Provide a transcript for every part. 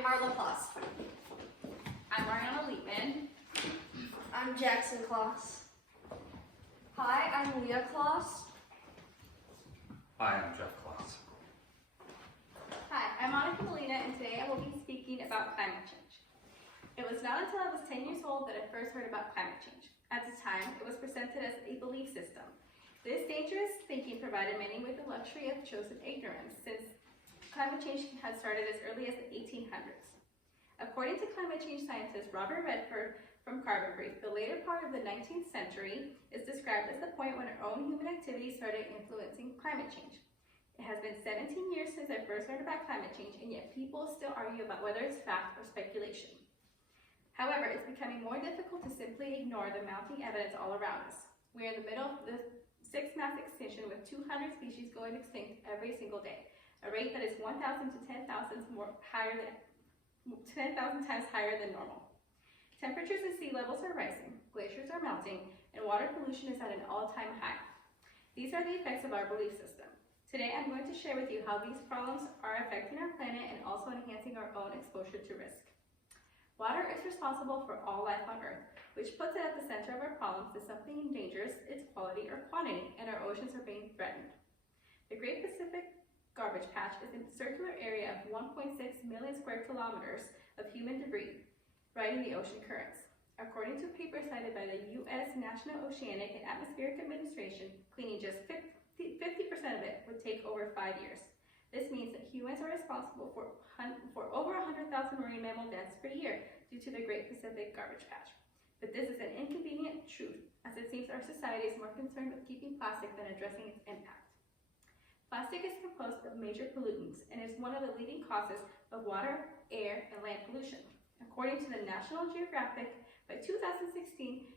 I'm Marla Kloss. I'm Mariana Liebman. I'm Jackson Kloss. Hi, I'm Leah Kloss. Hi, I'm Jeff Kloss. Hi, I'm Monica Molina, and today I will be speaking about climate change. It was not until I was 10 years old that I first heard about climate change. At the time, it was presented as a belief system. This dangerous thinking provided many with the luxury of chosen ignorance, since climate change had started as early as the 1800s. According to climate change scientist Robert Redford from Carbon Brief, the later part of the 19th century is described as the point when our own human activities started influencing climate change. It has been 17 years since I first learned about climate change, and yet people still argue about whether it's fact or speculation. However, it's becoming more difficult to simply ignore the mounting evidence all around us. We are in the middle of the sixth mass extinction, with 200 species going extinct every single day, a rate that is 1,000 to 10,000 times higher than normal. Temperatures and sea levels are rising, glaciers are melting, and water pollution is at an all-time high. These are the effects of our belief system. Today, I'm going to share with you how these problems are affecting our planet and also enhancing our own exposure to risk. Water is responsible for all life on Earth, which puts it at the center of our problems if something endangers its quality or quantity, and our oceans are being threatened. The Great Pacific Garbage Patch is a circular area of 1.6 million square kilometers of human debris riding the ocean currents. According to a paper cited by the U.S. National Oceanic and Atmospheric Administration, cleaning just 50% of it would take over 5 years. This means that humans are responsible for over 100,000 marine mammal deaths per year due to the Great Pacific Garbage Patch. But this is an inconvenient truth, as it seems our society is more concerned with keeping plastic than addressing its impact. Plastic is composed of major pollutants and is one of the leading causes of water, air, and land pollution. According to the National Geographic, by 2016,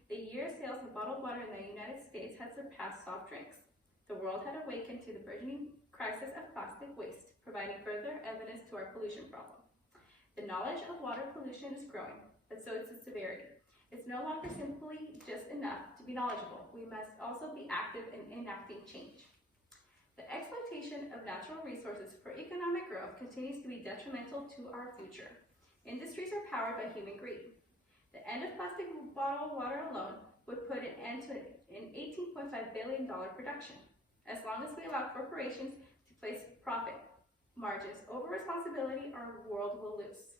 the year sales of bottled water in the United States had surpassed soft drinks. The world had awakened to the burgeoning crisis of plastic waste, providing further evidence to our pollution problem. The knowledge of water pollution is growing, but so is its severity. It's no longer simply just enough to be knowledgeable. We must also be active in enacting change. The exploitation of natural resources for economic growth continues to be detrimental to our future. Industries are powered by human greed. The end of plastic bottled water alone would put an end to an $18.5 billion production. As long as we allow corporations to place profit margins over responsibility, our world will lose.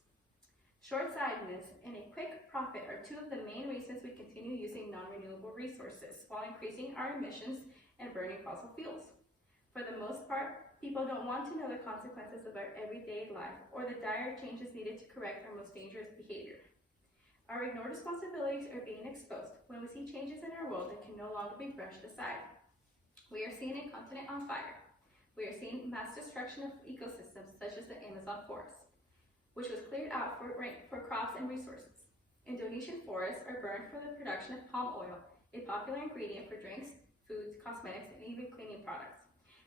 Short-sightedness and a quick profit are two of the main reasons we continue using non-renewable resources while increasing our emissions and burning fossil fuels. For the most part, people don't want to know the consequences of our everyday life or the dire changes needed to correct our most dangerous behavior. Our ignored responsibilities are being exposed when we see changes in our world that can no longer be brushed aside. We are seeing a continent on fire. We are seeing mass destruction of ecosystems such as the Amazon forest, which was cleared out for crops and resources. Indonesian forests are burned for the production of palm oil, a popular ingredient for drinks, foods, cosmetics, and even cleaning products.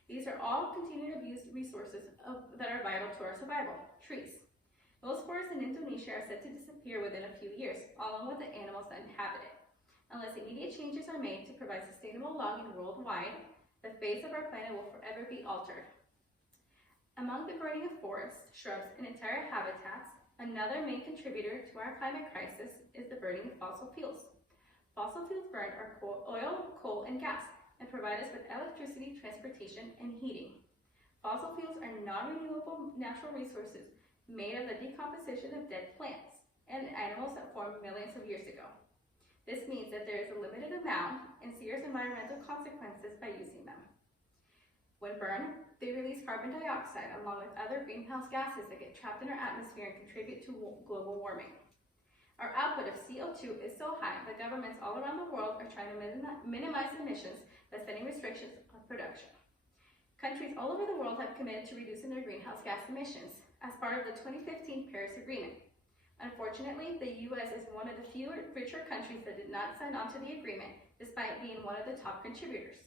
These are all continued abused resources that are vital to our survival: trees. Most forests in Indonesia are set to disappear within a few years, along with the animals that inhabit it. Unless immediate changes are made to provide sustainable logging worldwide, the face of our planet will forever be altered. Among the burning of forests, shrubs, and entire habitats, another main contributor to our climate crisis is the burning of fossil fuels. Fossil fuels burned are oil, coal, and gas, and provide us with electricity, transportation, and heating. Fossil fuels are non-renewable natural resources made of the decomposition of dead plants and animals that formed millions of years ago. This means that there is a limited amount and serious environmental consequences by using them. When burned, they release carbon dioxide along with other greenhouse gases that get trapped in our atmosphere and contribute to global warming. Our output of CO2 is so high that governments all around the world are trying to minimize emissions by setting restrictions on production. Countries all over the world have committed to reducing their greenhouse gas emissions as part of the 2015 Paris Agreement. Unfortunately, the U.S. is one of the few richer countries that did not sign on to the agreement, despite being one of the top contributors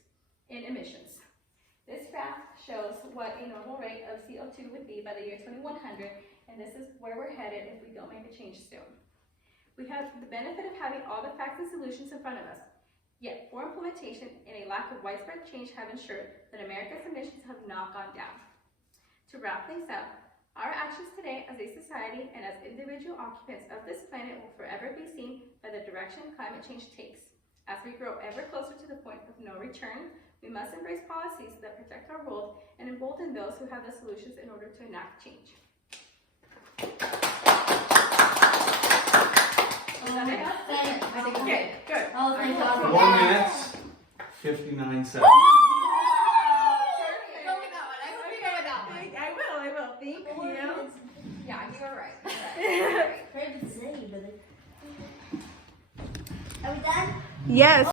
in emissions. This graph shows what a normal rate of CO2 would be by the year 2100, and this is where we're headed if we don't make a change soon. We have the benefit of having all the facts and solutions in front of us, yet poor implementation and a lack of widespread change have ensured that America's emissions have not gone down. To wrap things up, our actions today as a society and as individual occupants of this planet will forever be seen by the direction climate change takes. As we grow ever closer to the point of no return, we must embrace policies that protect our world and embolden those who have the solutions in order to enact change. Is that it? I think Okay, good. Oh, thank God. 4 minutes, 59 seconds. I will. Thank you. Yeah, you were right. Are we done? Yes.